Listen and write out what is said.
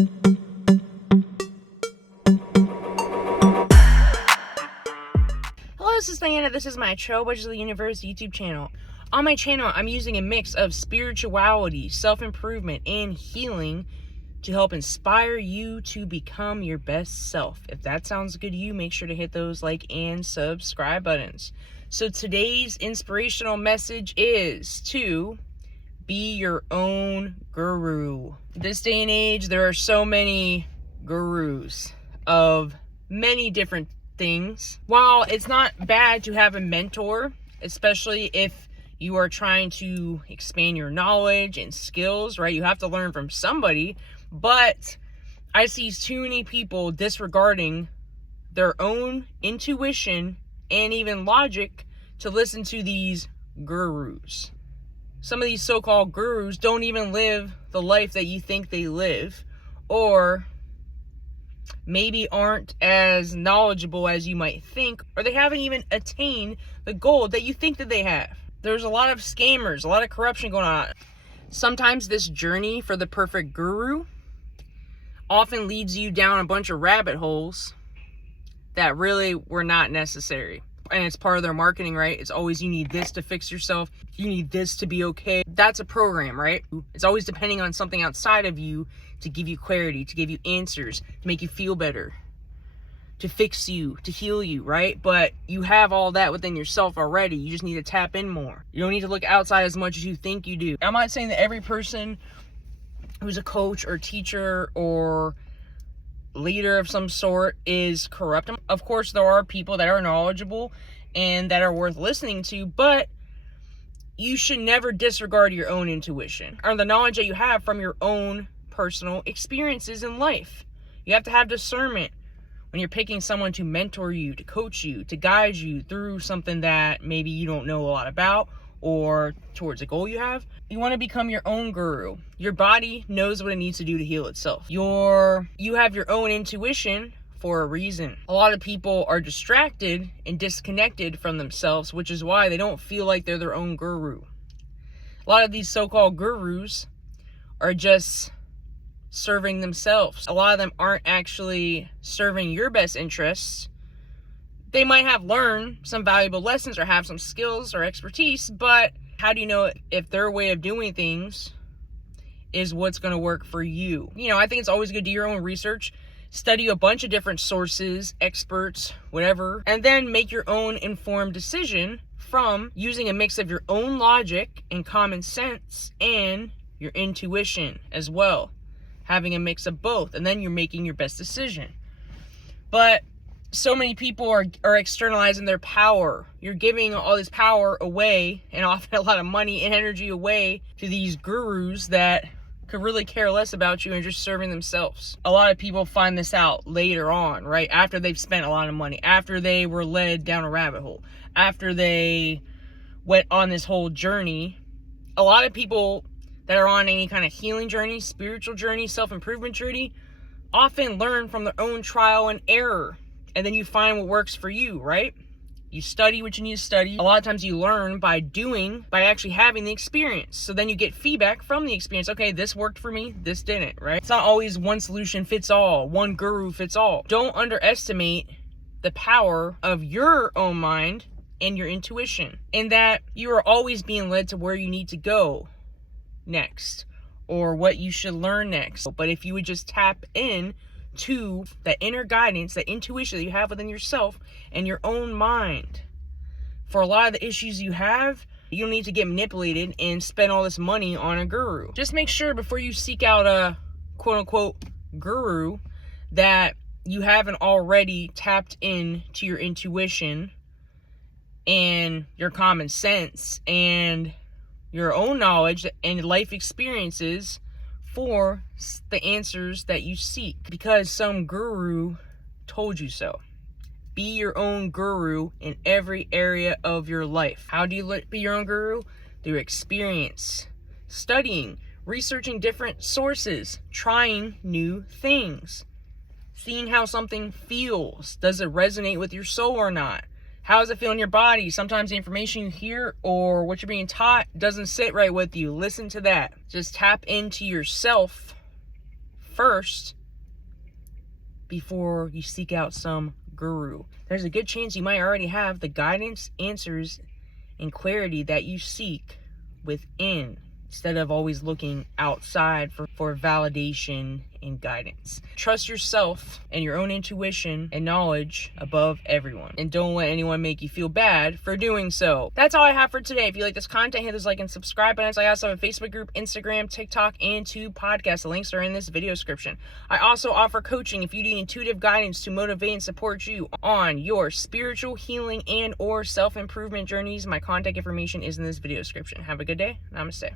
Hello, this is Diana. This is my Trailblazers of the Universe YouTube channel. On my channel, I'm using a mix of spirituality, self-improvement, and healing to help inspire you to become your best self. If that sounds good to you, make sure to hit those like and subscribe buttons. So today's inspirational message is to be your own guru. This day and age, there are so many gurus of many different things. While it's not bad to have a mentor, especially if you are trying to expand your knowledge and skills, right? You have to learn from somebody, but I see too many people disregarding their own intuition and even logic to listen to these gurus. Some of these so-called gurus don't even live the life that you think they live, or maybe aren't as knowledgeable as you might think, or they haven't even attained the goal that you think that they have. There's a lot of scammers, a lot of corruption going on. Sometimes this journey for the perfect guru often leads you down a bunch of rabbit holes that really were not necessary. And it's part of their marketing, right? It's always, you need this to fix yourself. You need this to be okay. That's a program, right? It's always depending on something outside of you to give you clarity, to give you answers, to make you feel better, to fix you, to heal you, right? But you have all that within yourself already. You just need to tap in more. You don't need to look outside as much as you think you do. I'm not saying that every person who's a coach or teacher or leader of some sort is corrupt. Of course, there are people that are knowledgeable and that are worth listening to, but you should never disregard your own intuition or the knowledge that you have from your own personal experiences in life. You have to have discernment when you're picking someone to mentor you, to coach you, to guide you through something that maybe you don't know a lot about or towards a goal you have. You want to become your own guru. Your body knows what it needs to do to heal itself. You have your own intuition for a reason. A lot of people are distracted and disconnected from themselves, which is why they don't feel like they're their own guru. A lot of these so-called gurus are just serving themselves. A lot of them aren't actually serving your best interests. They might have learned some valuable lessons or have some skills or expertise, but how do you know if their way of doing things is what's going to work for you? You know, I think it's always good to do your own research, study a bunch of different sources, experts, whatever, and then make your own informed decision from using a mix of your own logic and common sense and your intuition as well. Having a mix of both, and then you're making your best decision. But so many people are externalizing their power. You're giving all this power away and often a lot of money and energy away to these gurus that could really care less about you and just serving themselves. A lot of people find this out later on, right? After they've spent a lot of money, after they were led down a rabbit hole, after they went on this whole journey. A lot of people that are on any kind of healing journey, spiritual journey, self-improvement journey, often learn from their own trial and error. And then you find what works for you, right? You study what you need to study. A lot of times you learn by actually having the experience. So then you get feedback from the experience. Okay, this worked for me, this didn't, right? It's not always one solution fits all, one guru fits all. Don't underestimate the power of your own mind and your intuition, and that you are always being led to where you need to go next or what you should learn next. But if you would just tap in to that inner guidance, that intuition that you have within yourself and your own mind, for a lot of the issues you have, you don't need to get manipulated and spend all this money on a guru. Just make sure before you seek out a quote-unquote guru that you haven't already tapped into your intuition and your common sense and your own knowledge and life experiences for the answers that you seek, because some guru told you so. Be your own guru in every area of your life. How do you be your own guru? Through experience, studying, researching different sources, trying new things, seeing how something feels. Does it resonate with your soul or not? How does it feel in your body? Sometimes the information you hear or what you're being taught doesn't sit right with you. Listen to that. Just tap into yourself first before you seek out some guru. There's a good chance you might already have the guidance, answers, and clarity that you seek within, instead of always looking outside for validation and guidance. Trust yourself and your own intuition and knowledge above everyone. And don't let anyone make you feel bad for doing so. That's all I have for today. If you like this content, hit those like and subscribe buttons. I also have a Facebook group, Instagram, TikTok, and 2 podcasts. The links are in this video description. I also offer coaching if you need intuitive guidance to motivate and support you on your spiritual healing and or self-improvement journeys. My contact information is in this video description. Have a good day. Namaste.